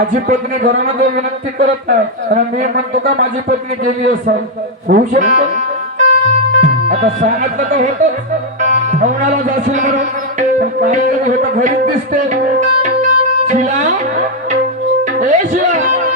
माझी पत्नी घरामध्ये विनंती करत नाही मी म्हणतो का माझी पत्नी गेली असं होऊ शकतो? आता सांगितलं तर होत हवणाला जाशील म्हणून. पण काहीतरी होत घरीच दिसते. शिला? ए शिला!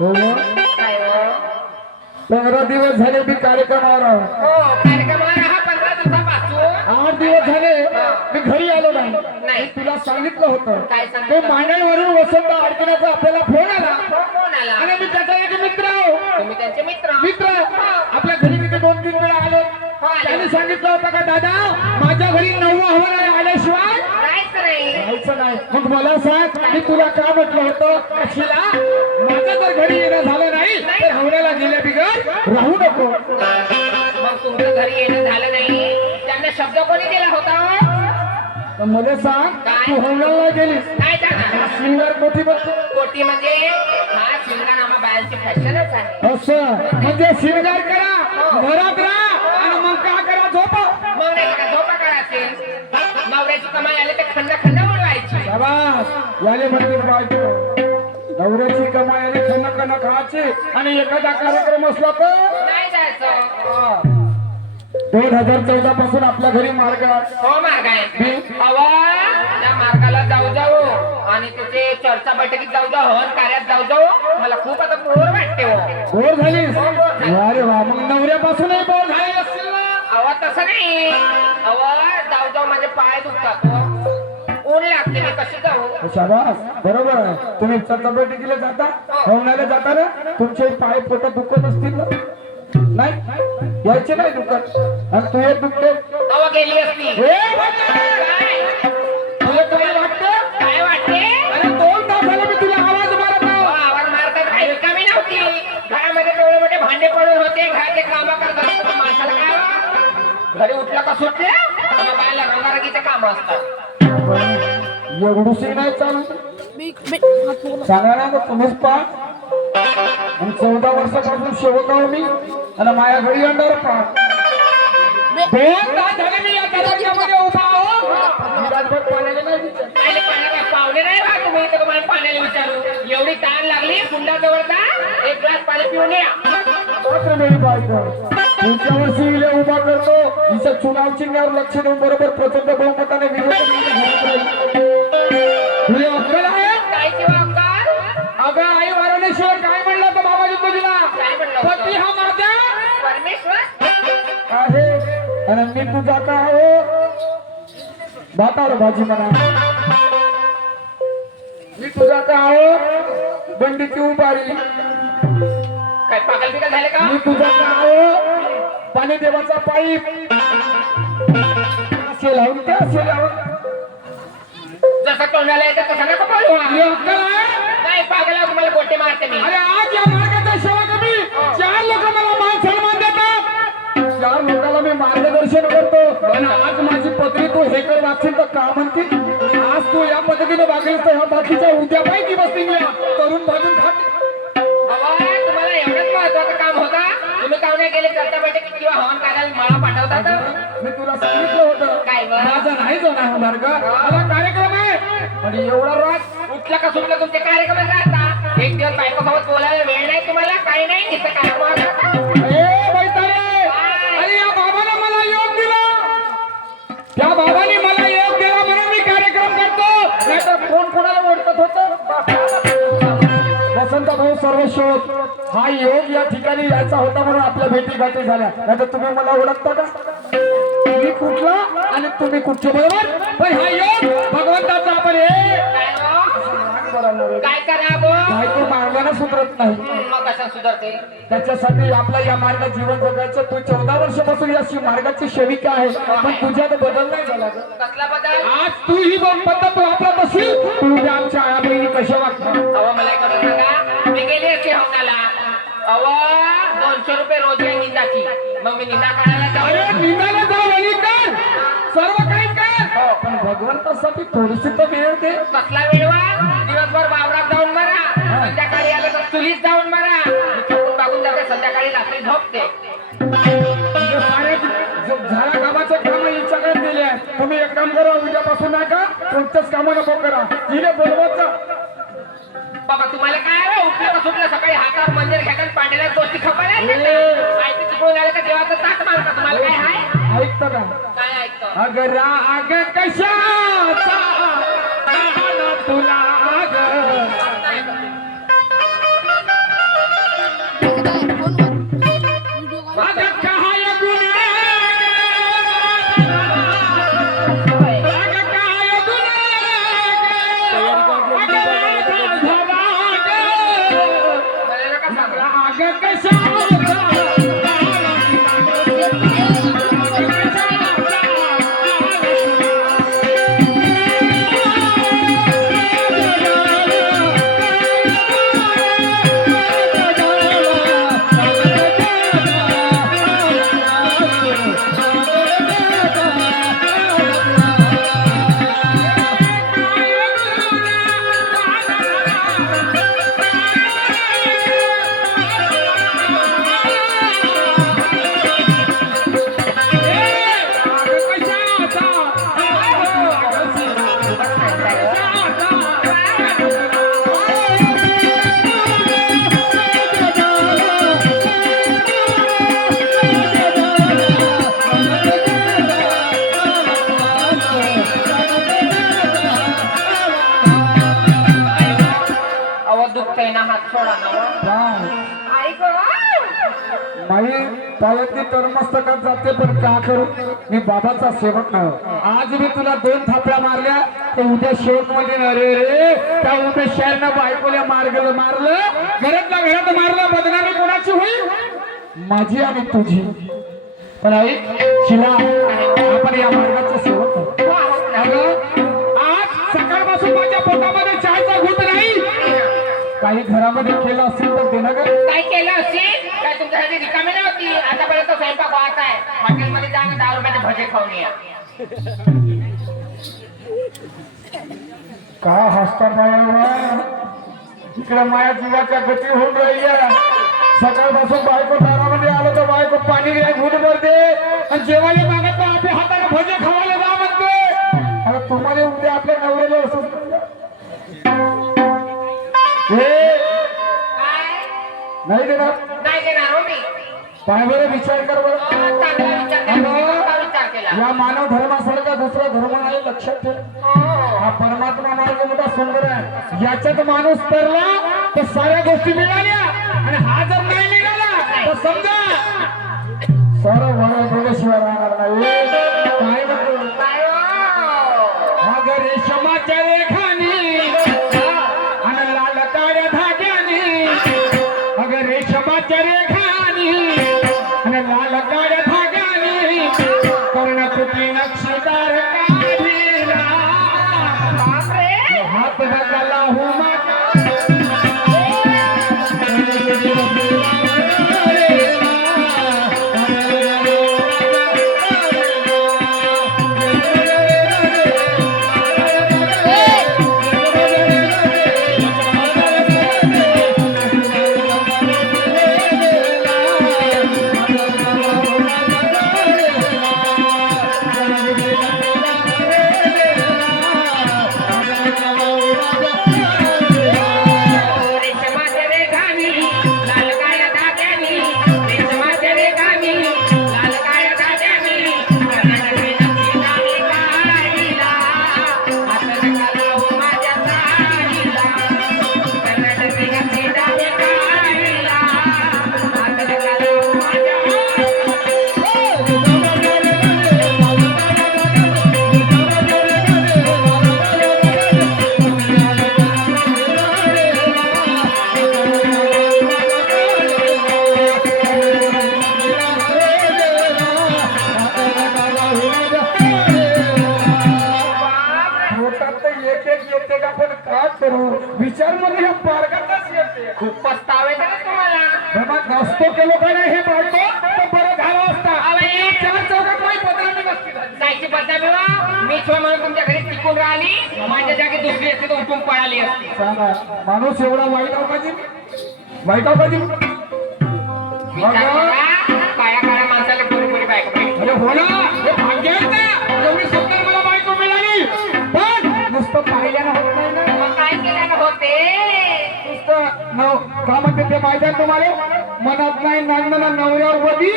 हो. हो? पंधरा दिवस झाले मी कार्यक्रमावर. हो हा आठ दिवस झाले मी घरी आलो नाही. नाही. मी तुला सांगितलं होतं. काय ते? मांडणवरून वसंत अडकण्याचा आपल्याला फोन आला. हो, आणि मी त्याचा एक मित्र आहो. त्यांचे मित्र मित्र. आपल्या घरी तिथे दोन तीन वेळा आले. हो. त्यांनी सांगितलं होतं का दादा माझ्या घरी नववा हवं नाही आल्याशिवाय मग मला सांग मी तुला का म्हटलं होतं? घरी येणं झालं नाही तर हवण्याला गेल्या बिगर राहू नको. मग तुमचं घरी येणं झालं नाही. त्यांना शब्द कोणी दिला होता? तर मला सांग तू हवण्याला गेलीस. काय मोठी बनतो कोटी म्हणजे? हा शिंगण आम्हा बायांची फॅशनच आहे. असं. म्हणजे शिंगार करा घरात राहा आणि मग का करा झोपा. मग नाही का झोपा करायचे नवऱ्याची कमाई आली तर खंड खंड उडवायची शाबास. याले म्हणते बायको. नवऱ्याची कमाई आणि खन खन खायची आणि एखादा कार्यक्रम असला तर? नाही जायचं. दोन हजार चौदा पासून आपल्या घरी मार्ग. हो मार्ग आहे. अवा त्या मार्गाला जाऊ जाऊ. आणि तिथे चर्चा बैठकीत जाऊ जाऊ हवन कार्यात जाऊ जाऊ. मला खूप आता बोर वाटते हो. बोर झालीस? अरे वा मग नवऱ्यापासूनही बोर झाले असतील ना? अवा तसं नाही. अवा जाऊ जाऊ माझे पाय दुखतात. शाबास. बरोबर आहे. तुम्ही चंद्रबेटीला जाता? होण्याला जाता ना? तुमचे पाय पोट दुखत असतील ना? नाही? यायचे नाही दुखत. आणि तू एक दुखते अवा गेली असती. हे काय तुला काय वाटतं? काय वाटते? अरे दोन तास झाले मी तुला आवाज मारत अहो, आहे. आवाज मारतात काही रिकामी नव्हती. घरामध्ये डोळे मोठे भांडे पडून होते. घराचे काम माणसाला काय हो? घरी उठलं का सुटले? आम्हा बायला रंगारंगीचे काम असतात. एवढूशी नाही चालू. सांगा ना मग तुम्हीच पहा. आणि चौदा वर्षापासून आहो मी. आणि माझ्या घरी अंडर पहा. दोन तास झाले? मी या दरवाजामध्ये उभा आहो. मी रातभर पाण्याला नाही विचारलं. पहिले पाण्याला पाहुणे नाही राहत तुम्ही. तर तुम्हाला पाण्याला विचारू. एवढी ताण लागली एक ग्लास पाणी पिऊन या. मात्र मेरी बायको पुढच्या वर्षी हिला उभा करतो. हिच्या चुनाव चिन्हावर लक्ष देऊन बरोबर प्रचंड बहुमताने विरोध तुला अक्कल आहे काय किंवा अक्कल अगं आई वारणेश्वर काय म्हणलं तर बाबाजी तुझीला काय म्हणलं होतं? पती हा माझा परमेश्वर? आहे. आणि मी तुझा का हो भातावर भाजी म्हणा. मी तुझा का हो बंडीची उभारी. काय पागल बिगल झाले का? मी तुझा का हो पाणी देवाचा पाईप. असे लावून ते असे लावून जसं तोंडाला येतं तसं नका हा. ही आहे नाही पागल तुम्हाला गोटे मारते मी. अरे आज या मार्गाचा सेवा कमी. चार लोक मला मान सन्मान देतात. चार लोकांना मी मार्गदर्शन करतो. आणि आज माझी पत्नी तू हे कर वागशील तर का म्हणते. आज तू या पद्धतीने वागलीस तर ह्या बाकीच्या उद्या पाहिजे बसतील तरुण भाजून किंवा हवामान कार्याला मला पाठवतात मी तुला सांगितलं होतं. काय गं? माझा नाही जाणार होणार का मला कार्यक्रम आहे. आणि एवढा राग उठलं का सुटलं तुमचे कार्यक्रम करता एक दिवस बायको सोबत बोलायला वेळ नाही तुम्हाला? काही नाही नुसतं कार्यक्रम. करता. ए बैतारे अरे या बाबाने मला योग दिला. त्या बाबाने मला योग दिला म्हणून मी कार्यक्रम करतो. नाहीतर कोण कोणाला ओळखत होत? वसंत भाऊ सर्वशोध हा योग या ठिकाणी यायचा होता म्हणून आपल्या भेटी गाठी झाल्या. नाहीतर तुम्ही मला ओळखता का? मी कुठला आणि तुम्ही कुठचे बरोबर? पण हा योग भगवंताचा आपण काय? काय करा गो? बायको मार्गाने सुधरत नाही. मग कसं सुधारते? त्याच्यासाठी आपल्या या मार्गात जीवन जगायचं. तू चौदा वर्षापासून या शि- मार्गाची सेविका आहे. पण तुझ्यात बदल नाही झाला ग. कसला बदल? आज तू ही दोन पद्धत वापरत असेल तू उद्या आमच्या आया बहिणी कशा वागतात अहो मला एक सांगा मी गेली अहो दोनशे रुपये रोज आहे निंदाची. मग मी निंदा करायला अरे जाऊ निंदाला जाऊ आणि कर सर्व काही भगवंतासाठी थोडीशी तर वेळ दे. कसला वेळवा दिवसभर वावरात जाऊन मरा. संध्याकाळी आलं तर चुलीत जाऊन मरा. मी थकून मागून जाते संध्याकाळी रात्री झोपते. म्हणजे सारे ज- झाडा कामाचे काम हिच्याकडे दिले. आहे तुम्ही एक काम करा उद्यापासून नाही का कोणत्याच कामं नको करा. तिने बोलवत जा. बाबा तुम्हाला काय आहे? उठलं सुटलं सकाळी हातावर मंदिर घ्यायला पांढऱ्या गोष्टी. माहिती तिकडून आलं का देवाचं ताट मारता तुम्हाला काय आहे ऐकतं का? काय ऐकतो? अग राग पायातली कर्मस्तकात जाते पण का करू? मी बाबाचा सेवक नाही. आज मी तुला दोन थापड्या मारल्या तर उद्या शेवटमध्ये अरे रे. त्या उद्या शहरनं बायकोला मारगलं मारलं. घरातल्या घरात मारलं बदनामी कोणाची होईल? माझी आणि तुझी. पण आई शिला आपण या मार्गाचं सेवक आज सकाळपासून माझ्या पोटामध्ये चहाचा घुट नाही. काही घरामध्ये केलं असेल तर देणार ग. काय केलं असेल? तुमच्यासाठी रिकामी नव्हती आतापर्यंत स्वयंपाक वाहत आहे. हॉटेलमध्ये जा ना दहा रुपयाचे भजे खाऊन या. का हसता इकडे माया जीवाच्या गती होऊन राहिली सकाळपासून बायको दारामध्ये आलं तर बायको पाणी घ्या घुट भरते आणि जेवायला मागत आपल्या हाताने भजे खावायला जा म्हणते. आता तुम्हाला उद्या आपल्या नवऱ्याला असं हे नाही देणार. नाही देणार हो पायावर विचार कर केला. या मानव धर्मासारखा दुसरा धर्म नाही लक्षात ठेव. हो. हा. परमात्मा मार्ग मोठा सुंदर आहे. याच्यात माणूस तरला तर साऱ्या गोष्टी मिळाल्या. आणि हा जर नाही मिळाला तर समजा. सर्व वडशिवाय राहणार करू. विचारमध्ये ह्या मार्गातच येते. खूप पस्ताव तुम्हाला. बाबा नसतो केलो का नाही हे तर बरं झालं असता चार चौकात जायची मी म्हणून तुमच्या घरी टिकून राहिली. माझ्या जागी दुसरी असती तर उठून पळाली असती. सांगा माणूस एवढा वाईट आहो का जी वाईट आहो का जी विचार अगं, करा, काळ्या काळ्या माणसाला पुरी पुरी बायको. अरे हो ना हे भाग्य आहे ना. एवढी सुंदर मला बायको मिळाली. पण नुसतं पाहिल्यानं होते नुसतं नव का म्हणते ते माहिती आहे तुम्हाला? मनात नाही नांदणं ना नवऱ्यावर वधी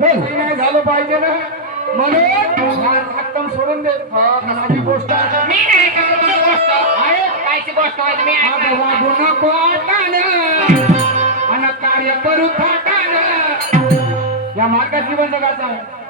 हे नाही झालं पाहिजे ना. म्हणून सोडून दे. माझी गोष्ट. मी नाही कायची गोष्ट. कार्य करू. या मार्गात जीवन जगाचं आहे.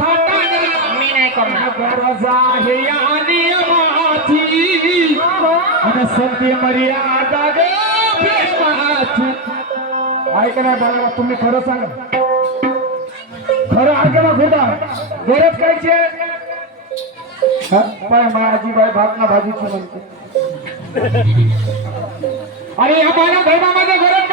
मी नाही करणार. आणि सत्य मर्यादा ऐक ना बाळा तुम्ही खरं सांगा. खरं ऐका ना खोटा गरज कायची पाय माझी बाय भात ना भाजीची म्हणते. अरे या मानव धर्मामध्ये गरज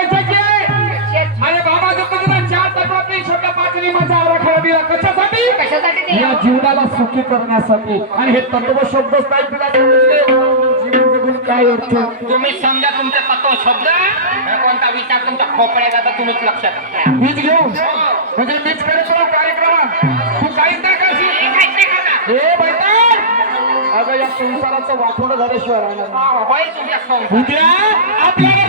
नियमाचा आराखडा दिला कशासाठी? कशासाठी ते? या जीवनाला सुखी करण्यासाठी. आणि हे तत्व शब्दच नाही तुला जीवन जगून काय अर्थ? तुम्ही समजा तुमचा तत्व शब्द कोणता विचार तुमच्या खोपड्यात आता तुम्हीच लक्षात. बीज घेऊन? म्हणजे मीच करत राहू कार्यक्रमात. तू काहीच नाही करशील. हे बैठक! अगं या संसाराचं वाटोडं झाल्याशिवाय राहणार. हा. उद्या आपल्याला